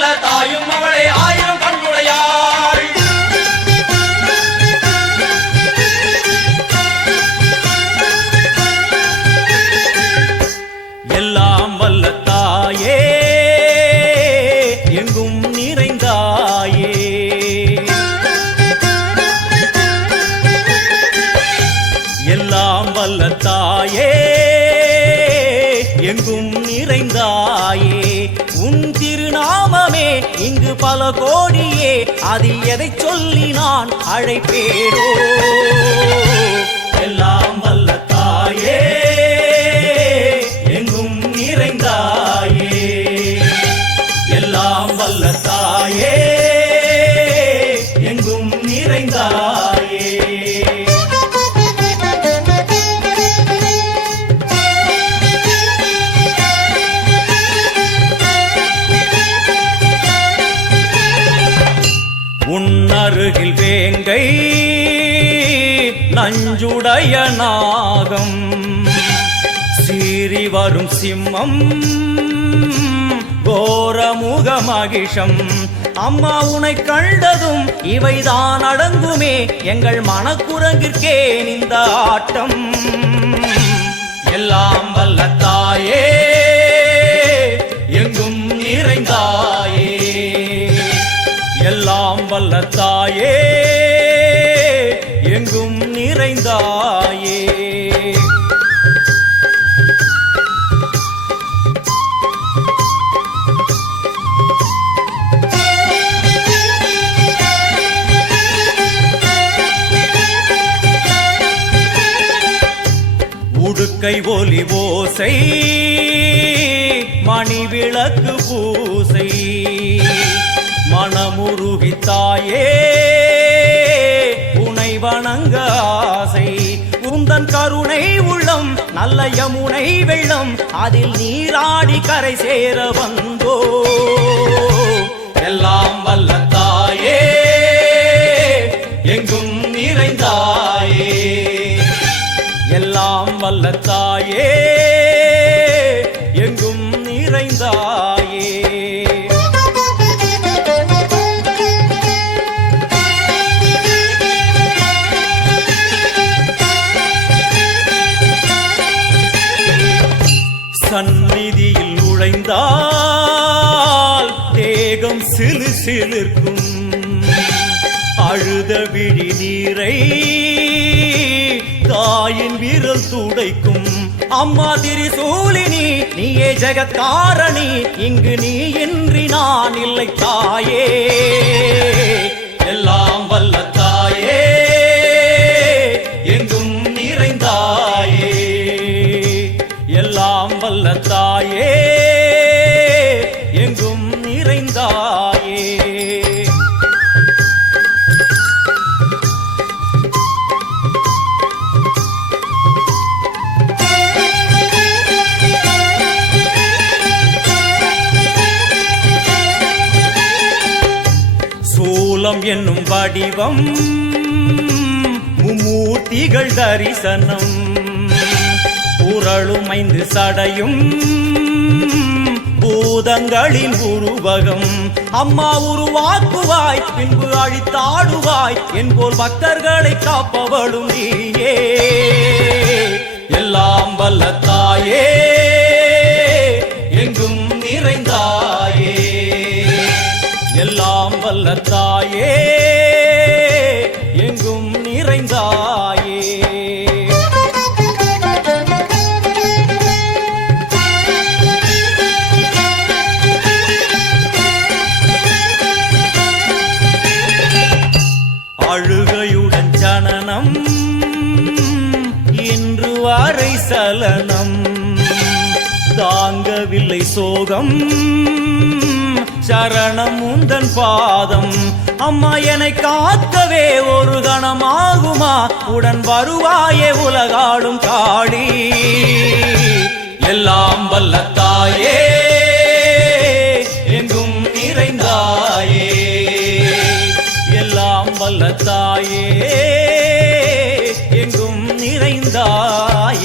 வல்ல தாயும் அவளே ஆயிரம் கண்ணுடையாள். எல்லாம் வல்ல தாயே எங்கும் நிறைந்தாயே, எல்லாம் வல்ல தாயே எங்கும் நிறைந்தாயே. உன் திருநாமமே இங்கு பல கோடியே, அதில் எதை சொல்லி நான் அழைப்பேனோ. எல்லாம் வல்ல தாயே எங்கும் நிறைந்தாயே, எல்லாம் வல்ல தாயே எங்கும் நிறைந்தாயே. உன்னருகில் வேங்கை நஞ்சுடைய நாகம், சீறி வரும் சிம்மம் கோரமுக மகிஷம். அம்மா உனை கண்டதும் இவைதான் அடங்குமே, எங்கள் மனக்குரங்கிற்கே இந்த ஆட்டம். எல்லாம் வல்ல தாயே எங்கும் நிறைந்தாயே, எல்லாம் வல்ல தாயே எங்கும் நிறைந்தாயே. உடுக்கை ஒலி ஓசை மணி விளக்கு பூசை, மனமுருகி தாயே உனை வணங்க ஆசை. உந்தன் கருணை உள்ளம் நல்ல யமுனை வெள்ளம், அதில் நீராடி கரை சேர வந்தோ. எல்லாம் வல்ல தாயே எங்கும் நிறைந்தாயே, எல்லாம் வல்ல தாயே எங்கும் நிறைந்தாயே. சந்நிதியில் நுழைந்தால் தேகம் சிலு சிலிர்க்கும், அழுத விழி நீரை தாயின் விரல் துடைக்கும். அம்மா திரிசூலினி நீயே ஜெகத்காரணி, இங்கு நீ இன்றி நான் இல்லை தாயே. எல்லாம் வல்ல தாயே எங்கும் நிறைந்தாயே, எல்லாம் வல்ல தாயே எங்கும் நிறைந்தாயே. சூலம் என்னும் வடிவம் மும்மூர்த்திகள் தரிசனம், உரளும் 5 சடையும் பூதங்களின் உருவகம். அம்மா உருவாக்குவாய் பின்பு அழித்தாடுவாய், என்போல் பக்தர்களை காப்பவளும் நீயே. எல்லாம் வல்ல தாயே எங்கும் நிறைந்தாயே, எல்லாம் வல்ல தாயே எங்கும் நிறைந்தாயே. அழுகையுடன் ஜனனம் இன்று வரை சலனம், தாங்கவில்லை சோகம் சரணம் உந்தன் பாதம். அம்மா என்னை காக்கவே ஒரு கணமாகுமா, உடன் வருவாயே உலகாடும் காளி. எல்லாம் வல்ல தாயே எங்கும் நிறைந்தாயே, எல்லாம் வல்ல தாயே எங்கும் நிறைந்தாயே.